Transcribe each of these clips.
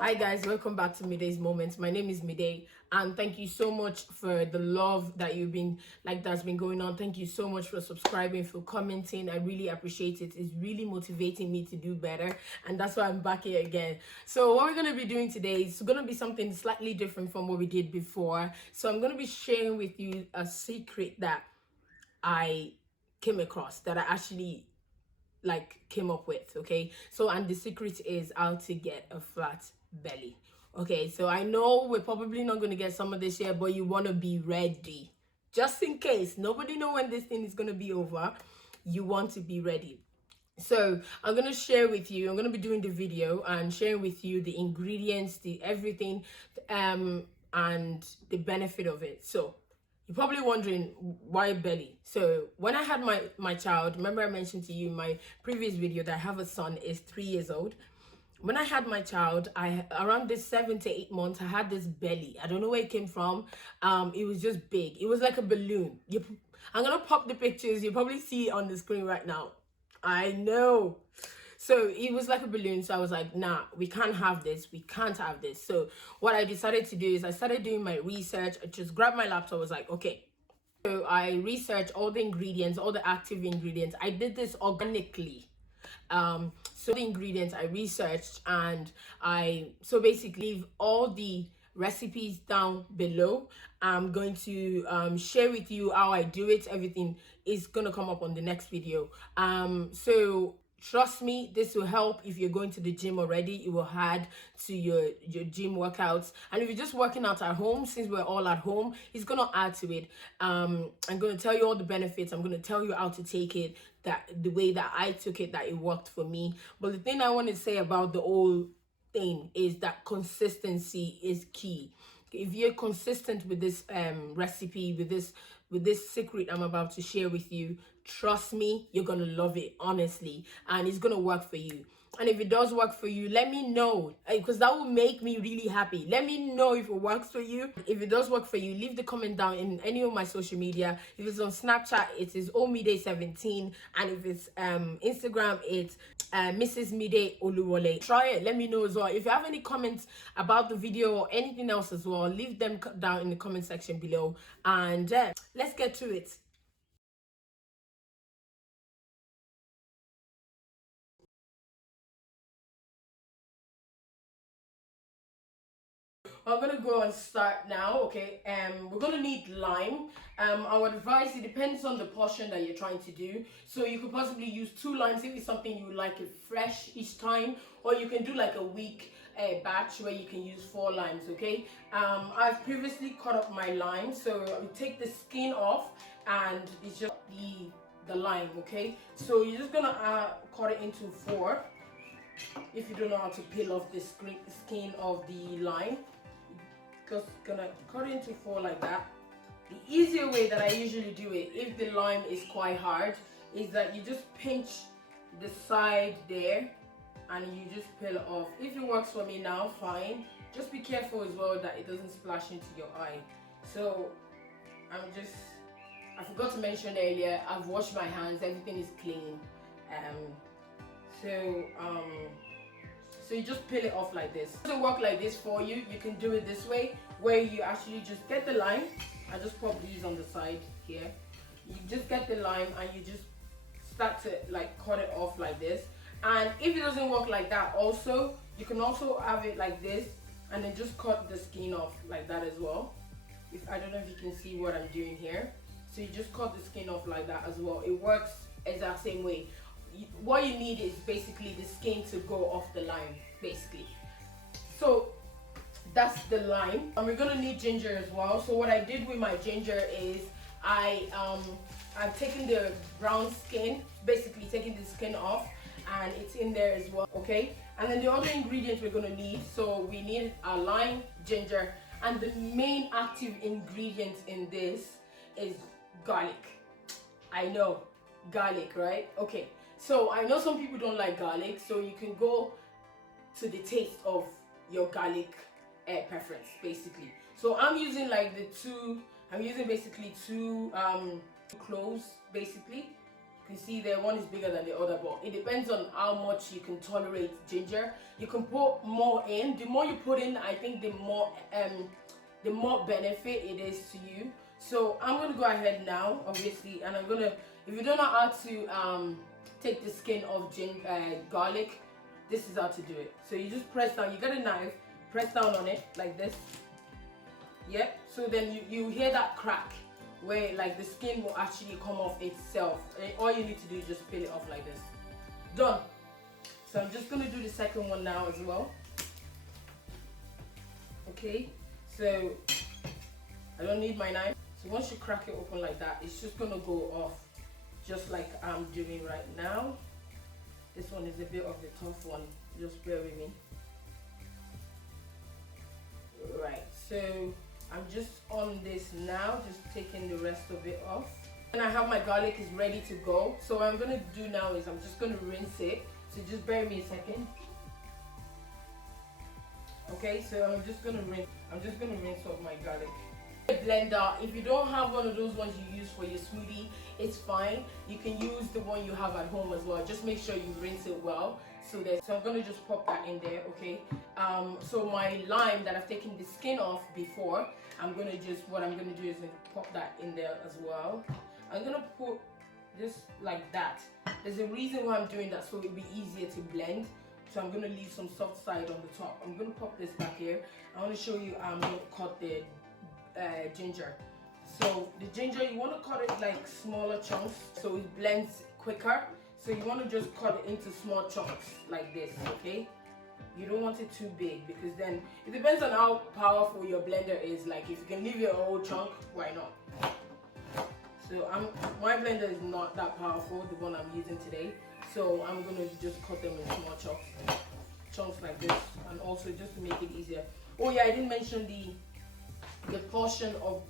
Hi guys, welcome back to Midday's Moments. My name is Midday, and thank you so much for the love that you've been that's been going on. Thank you so much for subscribing, for commenting. I really appreciate it. It's really motivating me to do better, and that's why I'm back here again. So what we're going to be doing today is going to be something slightly different from what we did before. So I'm going to be sharing with you a secret that I came across, that I actually came up with. Okay, so and the secret is how to get a flat belly. Okay, so I know we're probably not going to get some of this here, but you want to be ready just in case. Nobody know when this thing is going to be over. You want to be ready. So I'm going to share with you, I'm going to be doing the video and sharing with you the ingredients, the everything, and the benefit of it. So you're probably wondering, why belly? So when I had my child, remember I mentioned to you in my previous video that I have a son, is 3 years old. When I had my child, I around this 7 to 8 months, I had this belly. I don't know where it came from. It was just big. It was like a balloon. I'm gonna pop the pictures. You probably see it on the screen right now. I know. So it was like a balloon. So I was like, nah, we can't have this. We can't have this. So what I decided to do is I started doing my research. I just grabbed my laptop. I was like, okay. So I researched all the ingredients, all the active ingredients. I did this organically. So the ingredients I researched, and so basically leave all the recipes down below. I'm going to share with you how I do it. Everything is gonna come up on the next video. So trust me, this will help if you're going to the gym already. It will add to your gym workouts. And if you're just working out at home, since we're all at home, it's going to add to it. I'm going to tell you all the benefits. I'm going to tell you how to take it, that the way that I took it, that it worked for me. But the thing I want to say about the whole thing is that consistency is key. If you're consistent with this recipe, with this secret I'm about to share with you, trust me, you're gonna love it, honestly, and it's gonna work for you. And if it does work for you, let me know, because that will make me really happy. Let me know if it works for you. If it does work for you, leave the comment down in any of my social media. If it's on Snapchat, it is omide17, and if it's Instagram, it's Mrs. Mide Oluwole. Try it, let me know as well. If you have any comments about the video or anything else as well, leave them down in the comment section below, and let's get to it. I'm gonna go and start now. Okay, we're gonna need lime. I would advise, it depends on the portion that you're trying to do, so you could possibly use 2 limes if it's something you like it fresh each time, or you can do like a week batch where you can use 4 limes. Okay, I've previously cut up my lime, so you take the skin off and it's just the lime. Okay, so you're just gonna cut it into 4. If you don't know how to peel off the skin of the lime, just gonna cut it into 4 like that. The easier way that I usually do it, if the lime is quite hard, is that you just pinch the side there and you just peel it off. If it works for me now, fine. Just be careful as well that it doesn't splash into your eye. So I forgot to mention earlier, I've washed my hands, everything is clean. So you just peel it off like this. It doesn't work like this for you. You can do it this way, where you actually just get the lime. I just pop these on the side here. You just get the lime and you just start to cut it off like this. And if it doesn't work like that, also you can also have it like this and then just cut the skin off like that as well. I don't know if you can see what I'm doing here. So you just cut the skin off like that as well. It works exact same way. What you need is basically the skin to go off the lime, basically. So that's the lime, and we're gonna need ginger as well. So what I did with my ginger is I've taken the brown skin, basically taking the skin off, and it's in there as well. Okay, and then the other ingredients we're gonna need, so we need a lime, ginger, and the main active ingredient in this is garlic. I know, garlic, right? Okay, so I know some people don't like garlic, so you can go to the taste of your garlic preference, basically. So I'm using basically two cloves, basically. You can see there one is bigger than the other, but it depends on how much you can tolerate ginger. You can put more in. The more you put in, I think the more benefit it is to you. So I'm gonna go ahead now, obviously, and I'm gonna, if you don't know how to take the skin off garlic, this is how to do it. So you just press down, you get a knife, press down on it like this. Yep. So then you hear that crack where like the skin will actually come off itself. And all you need to do is just peel it off like this. Done. So I'm just gonna do the second one now as well. Okay. So I don't need my knife. So once you crack it open like that, it's just gonna go off, just like I'm doing right now. This one is a bit of a tough one. Just bear with me. Right. So I'm just on this now, just taking the rest of it off. And I have my garlic is ready to go. So what I'm gonna do now is I'm just gonna rinse it. So just bear with me a second. Okay, so I'm just gonna rinse off my garlic. Blender, if you don't have one of those ones you use for your smoothie, it's fine. You can use the one you have at home as well. Just make sure you rinse it well. So I'm gonna just pop that in there, okay? So my lime that I've taken the skin off before, what I'm gonna do is pop that in there as well. I'm gonna put just like that. There's a reason why I'm doing that, so it'll be easier to blend. So I'm gonna leave some soft side on the top. I'm gonna pop this back here. I wanna show you I'm gonna cut the ginger. So the ginger, you wanna cut it like smaller chunks so it blends quicker. So you want to just cut it into small chunks like this, okay? You don't want it too big because then it depends on how powerful your blender is. Like if you can leave your whole chunk, why not? So my blender is not that powerful, the one I'm using today. So I'm gonna just cut them in small chunks like this, and also just to make it easier. Oh yeah, I didn't mention the portion of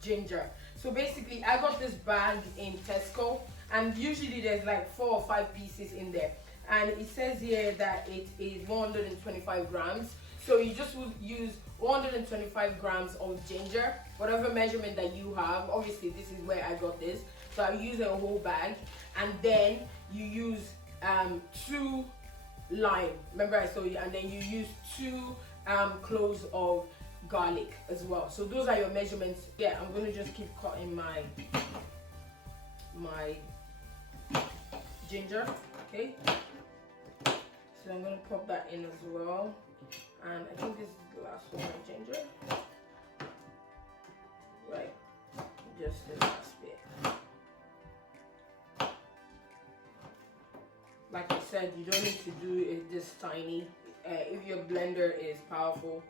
ginger. So basically, I got this bag in Tesco. And usually there's like 4 or 5 pieces in there, and it says here that it is 125 grams. So you just would use 125 grams of ginger, whatever measurement that you have. Obviously this is where I got this, so I use a whole bag. And then you use 2 lime, remember I told you, and then you use 2 cloves of garlic as well. So those are your measurements. Yeah, I'm gonna just keep cutting my ginger, okay? So I'm gonna pop that in as well, and I think this is the last one, my ginger. Right, just the last bit. Like I said, you don't need to do it this tiny. If your blender is powerful,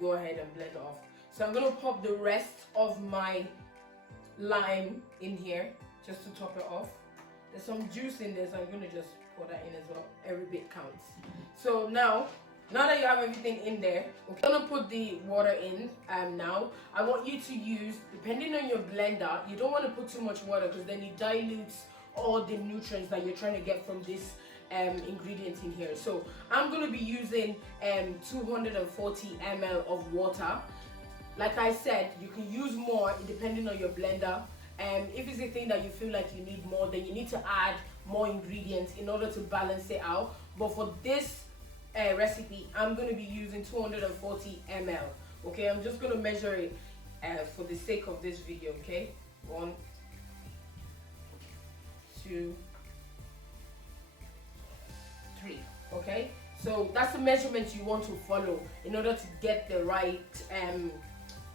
go ahead and blend it off. So I'm gonna pop the rest of my lime in here just to top it off. There's some juice in there, so I'm gonna just pour that in as well. Every bit counts. So now that you have everything in there, okay, I'm gonna put the water in. Now I want you to use, depending on your blender, you don't want to put too much water because then it dilutes all the nutrients that you're trying to get from this ingredients in here. So I'm gonna be using 240 ml of water. Like I said, you can use more depending on your blender. If it's a thing that you feel like you need more, then you need to add more ingredients in order to balance it out. But for this recipe, I'm going to be using 240 ml. Okay, I'm just going to measure it for the sake of this video. Okay, 1, 2, 3. Okay, so that's the measurement you want to follow in order to get the right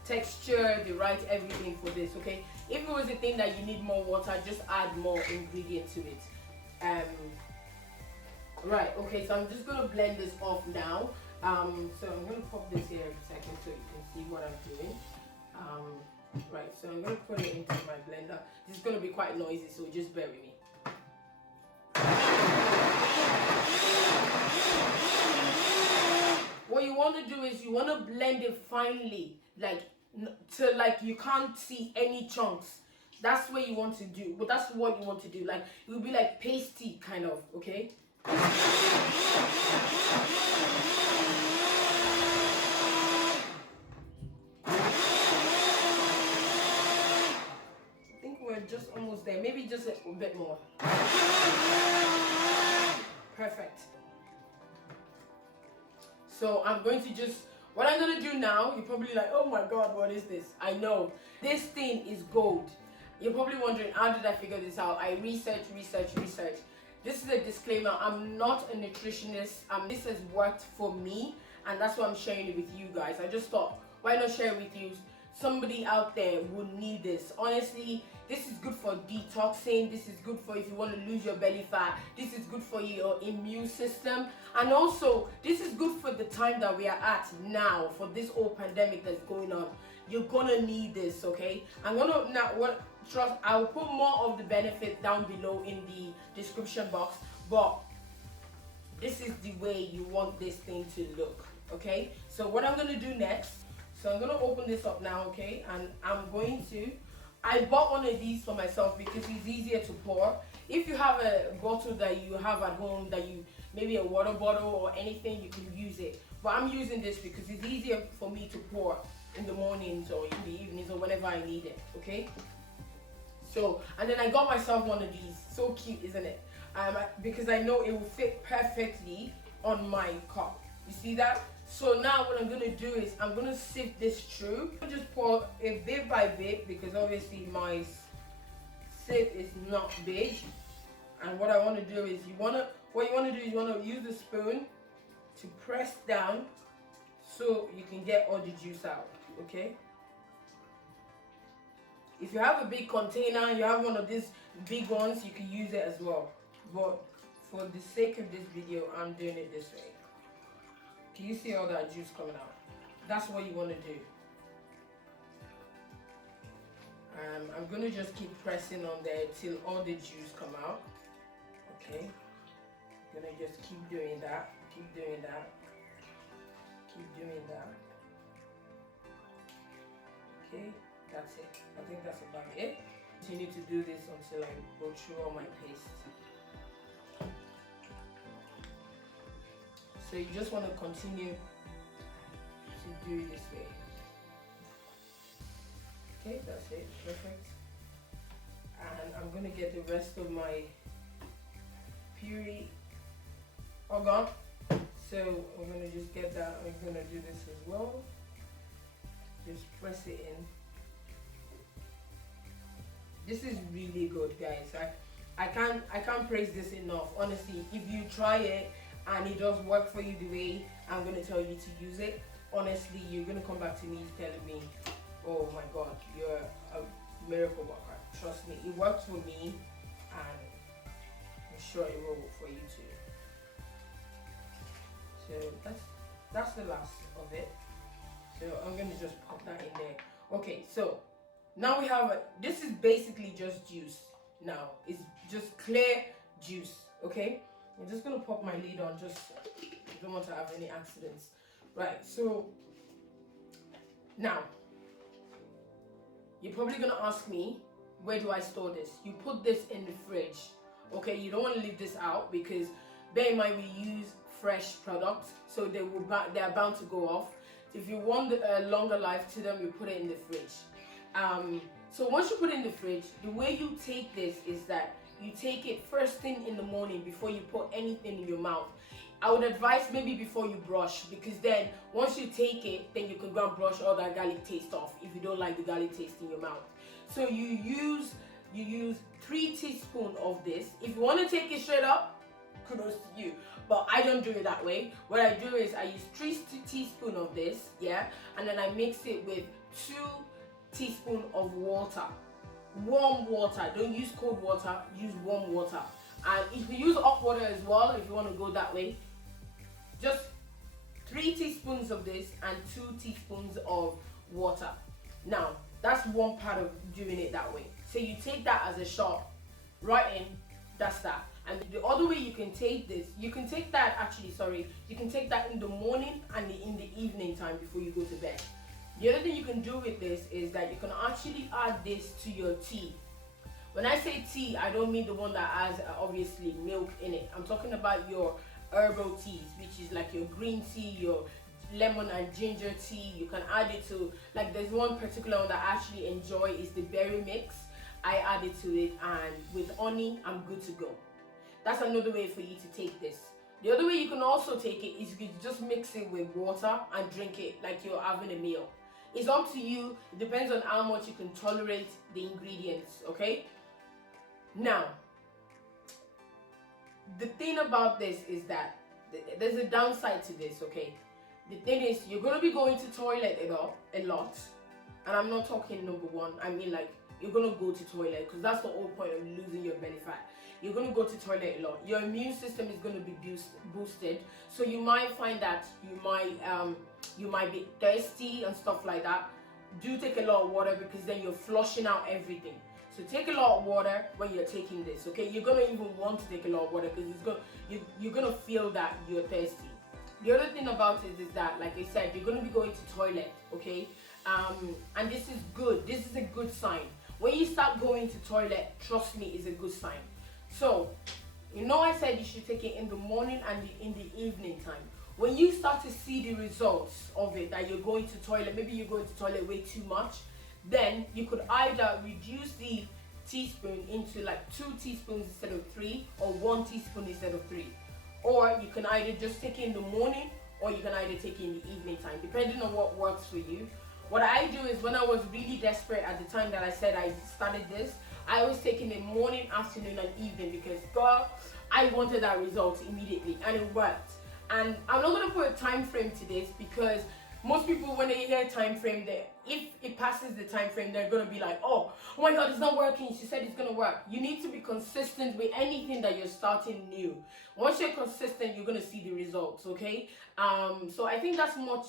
texture, the right everything for this. Okay, if it was a thing that you need more water, just add more ingredient to it. Right, okay, so I'm just gonna blend this off now. So I'm gonna pop this here a second so you can see what I'm doing. Right, so I'm gonna put it into my blender. This is gonna be quite noisy, so just bear with me. What you want to do is you want to blend it finely, like you can't see any chunks. That's what you want to do, but that's what you want to do. Like it will be like pasty kind of, okay? I think we're just almost there. Maybe just a bit more. So I'm going to just, what I'm going to do now, you're probably like, oh my God, what is this? I know, this thing is gold. You're probably wondering, how did I figure this out? I research. This is a disclaimer, I'm not a nutritionist. This has worked for me, and that's why I'm sharing it with you guys. I just thought, why not share it with you? Somebody out there will need this. Honestly, this is good for detoxing. This is good for if you want to lose your belly fat. This is good for your immune system. And also, this is good for the time that we are at now, for this whole pandemic that's going on. You're gonna need this, okay? I'll put more of the benefit down below in the description box, but this is the way you want this thing to look, okay? So what I'm gonna do next, so I'm gonna open this up now, okay? And I bought one of these for myself because it's easier to pour. If you have a bottle that you have at home, maybe a water bottle or anything, you can use it. But I'm using this because it's easier for me to pour in the mornings or in the evenings or whenever I need it, okay? So, and then I got myself one of these. So cute, isn't it? Because I know it will fit perfectly on my cup. You see that? So now what I'm gonna do is I'm gonna sift this through. I'll just pour it bit by bit because obviously my sieve is not big. And what I want to do is you want to use the spoon to press down so you can get all the juice out. Okay. If you have a big container, you have one of these big ones, you can use it as well. But for the sake of this video, I'm doing it this way. Can you see all that juice coming out? That's what you want to do. I'm going to just keep pressing on there till all the juice come out. Okay. I'm going to just keep doing that. Keep doing that. Okay. That's it. I think that's about it. Continue to do this until I go through all my paste. So you just want to continue to do it this way. Okay, that's it. Perfect. And I'm going to get the rest of my puree all gone. So I'm going to just get that. I'm going to do this as well. Just press it in. This is really good, guys. I can't praise this enough. Honestly, if you try it and it does work for you the way I'm gonna tell you to use it, honestly, you're gonna come back to me telling me, oh my God, you're a miracle worker. Trust me, it works for me, and I'm sure it will work for you too. So that's the last of it. So I'm gonna just pop that in there. Okay, so now we have this is basically just juice. Now it's just clear juice. Okay, I'm just gonna pop my lid on, just I don't want to have any accidents. Right, so now you're probably gonna ask me, where do I store this? You put this in the fridge. Okay, you don't want to leave this out because bear in mind we use fresh products, so they are bound to go off. If you want a longer life to them, you put it in the fridge. So once you put it in the fridge, the way you take this is that you take it first thing in the morning before you put anything in your mouth. I would advise maybe before you brush, because then once you take it, then you can go and brush all that garlic taste off if you don't like the garlic taste in your mouth. So you use 3 teaspoons of this. If you want to take it straight up, kudos to you. But I don't do it that way. What I do is I use 3 teaspoons of this, yeah, and then I mix it with 2 teaspoons of water. Warm water. Don't use cold water, use warm water. And if you use hot water as well, if you want to go that way, just 3 teaspoons of this and 2 teaspoons of water. Now, that's one part of doing it that way. So you take that as a shot, right in, that's that. And the other way you can take this, you can take that in the morning and in the evening time before you go to bed. The other thing you can do with this is that you can actually add this to your tea. When I say tea, I don't mean the one that has obviously milk in it. I'm talking about your herbal teas, which is like your green tea, your lemon and ginger tea. You can add it to, like there's one particular one that I actually enjoy is the berry mix. I add it to it, and with honey, I'm good to go. That's another way for you to take this. The other way you can also take it is you just mix it with water and drink it like you're having a meal. It's up to you. It depends on how much you can tolerate the ingredients, okay? Now, the thing about this is that there's a downside to this, okay? The thing is, you're going to be going to toilet a lot. And I'm not talking number one. I mean, like, you're going to go to toilet because that's the whole point of losing your belly fat. You're going to go to toilet a lot. Your immune system is going to be boosted. So you might find that you might be thirsty and stuff like that. Do take a lot of water because then you're flushing out everything. So take a lot of water when you're taking this, okay? You're gonna even want to take a lot of water because you're gonna feel that you're thirsty. The other thing about it is that, like I said, you're gonna be going to toilet, okay? And this is good. This is a good sign. When you start going to toilet, trust me, it's a good sign. So, I said you should take it in the morning and in the evening time. When you start to see the results of it, that you're going to toilet, maybe you're going to toilet way too much, then you could either reduce the teaspoon into like 2 teaspoons instead of 3, or 1 teaspoon instead of 3. Or you can either just take it in the morning, or you can either take it in the evening time, depending on what works for you. What I do is, when I was really desperate at the time that I said I started this, I was taking it morning, afternoon and evening because, girl, I wanted that result immediately and it worked. And I'm not going to put a time frame to this because most people, when they hear time frame, if it passes the time frame, they're going to be like, oh my god, it's not working, she said it's going to work. You need to be consistent with anything that you're starting new. Once you're consistent, you're going to see the results, okay? So I think that's much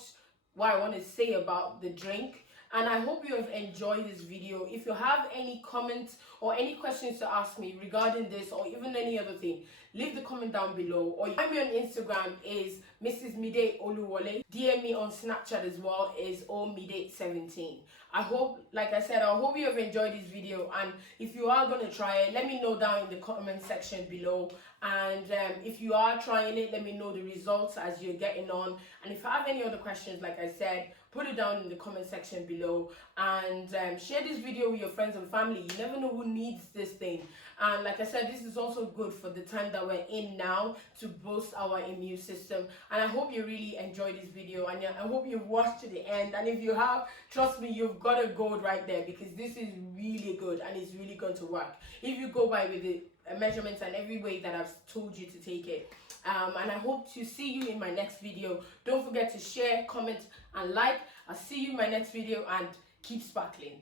what I want to say about the drink. And I hope you have enjoyed this video. If you have any comments or any questions to ask me regarding this or even any other thing, leave the comment down below. Or find me on Instagram is Mrs. Mide Oluwole. DM me on Snapchat as well is omide17. I hope, like I said, I hope you have enjoyed this video. And if you are going to try it, let me know down in the comment section below. And if you are trying it, let me know the results as you're getting on. And if you have any other questions, like I said, put it down in the comment section below. And share this video with your friends and family. You never know who needs this thing. And like I said, this is also good for the time that we're in now to boost our immune system. And I hope you really enjoyed this video, and I hope you've watched to the end. And if you have, trust me, you've got a gold right there because this is really good and it's really going to work if you go by with the measurements and every way that I've told you to take it. And I hope to see you in my next video. Don't forget to share, comment and like. I'll see you in my next video, and keep sparkling.